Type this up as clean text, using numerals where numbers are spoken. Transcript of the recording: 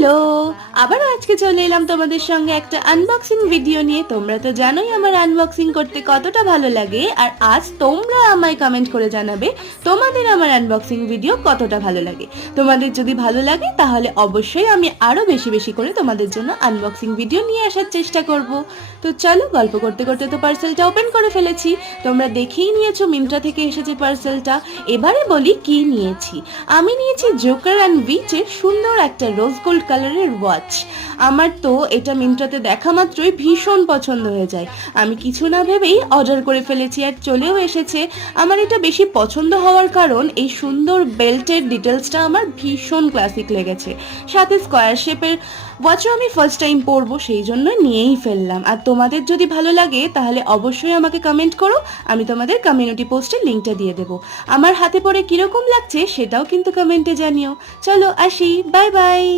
Hello, আবারও আজকে চলে এলাম তোমাদের সঙ্গে একটা আনবক্সিং ভিডিও নিয়ে। তোমরা তো জানোই আমার আনবক্সিং করতে কতটা ভালো লাগে, আর আজ তোমরা আমায় কমেন্ট করে জানাবে তোমাদের আমার আনবক্সিং ভিডিও কতটা ভালো লাগে। তোমাদের যদি ভালো লাগে তাহলে অবশ্যই আমি আরও বেশি বেশি করে তোমাদের জন্য আনবক্সিং ভিডিও নিয়ে আসার চেষ্টা করব। তো চলো, গল্প করতে করতে তো পার্সেলটা ওপেন করে ফেলেছি। তোমরা দেখেই নিয়েছো মিন্ত্রা থেকে এসেছে পার্সেলটা। এবারে বলি কি নিয়েছি। আমি নিয়েছি জোকার অ্যান্ড উইচের সুন্দর একটা রোজ গোল্ড কালারের ওয়াচ। আমার তো এটা মিন্ত্রাতে দেখা মাত্রই ভীষণ পছন্দ হয়ে যায়। আমি কিছু না ভেবেই অর্ডার করে ফেলেছি আর চলেও এসেছে। আমার এটা বেশি পছন্দ হওয়ার কারণ এই সুন্দর বেল্টের ডিটেলসটা আমার ভীষণ ক্লাসিক লেগেছে। সাথে স্কোয়ার শেপের ওয়াচও আমি ফার্স্ট টাইম পরবো, সেই জন্য নিয়েই ফেললাম। আর তোমাদের যদি ভালো লাগে তাহলে অবশ্যই আমাকে কমেন্ট করো, আমি তোমাদের কমিউনিটি পোস্টের লিঙ্কটা দিয়ে দেবো। আমার হাতে পরে কিরকম লাগছে সেটাও কিন্তু কমেন্টে জানিও। চলো আসি, বাই বাই।